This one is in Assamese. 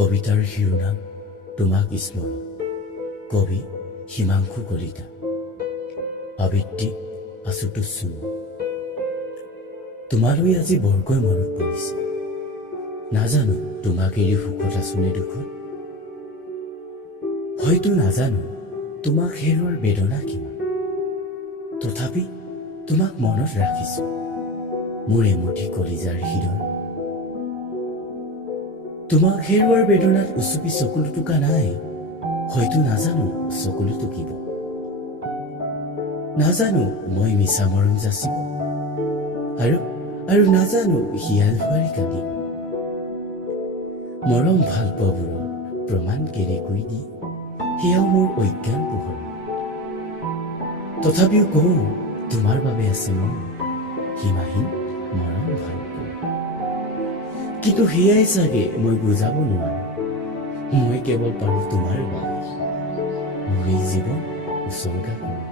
কবিতাৰ শিৰোনাম তোমাক স্মৰণ। কবি হিমাংশু কলিতা। আবৃত্তি আশুতোষ সোণোৱাল। তোমালৈ আজি বৰকৈ মনত পৰিছে, নাজানো তোমাক এৰি সুখত আছো নে দুখত। হয়তো নাজানো তোমাক হেৰুৱাৰ বেদনা কিমান, তথাপি তোমাক মনত ৰাখিছো মোৰ এমুঠি কলিজাৰ হৃদয়। তোমাক হেৰুৱাৰ বেদনাত উচুপি চকুলো টোকা নাই, হয়তো নাজানো চকুলো টুকিব। নাজানো মই মিছা মৰম যাচিব, আৰু নাজানো হিয়াল হুৱাৰি কান্দিব। মৰম ভাল পোৱাবোৰৰ প্ৰমাণ কেনেকৈ দি সেয়াও মোৰ অজ্ঞান পোহৰ। তথাপিও কওঁ তোমাৰ বাবে আছে মোৰ সীমাহীন মৰম ভাল পোৱা। কিন্তু সেয়াই চাগে মই বুজাব নোৱাৰো, মই কেৱল পাৰো তোমাৰ বাবে মোৰ এই জীৱন উচৰ্গা কৰোঁ।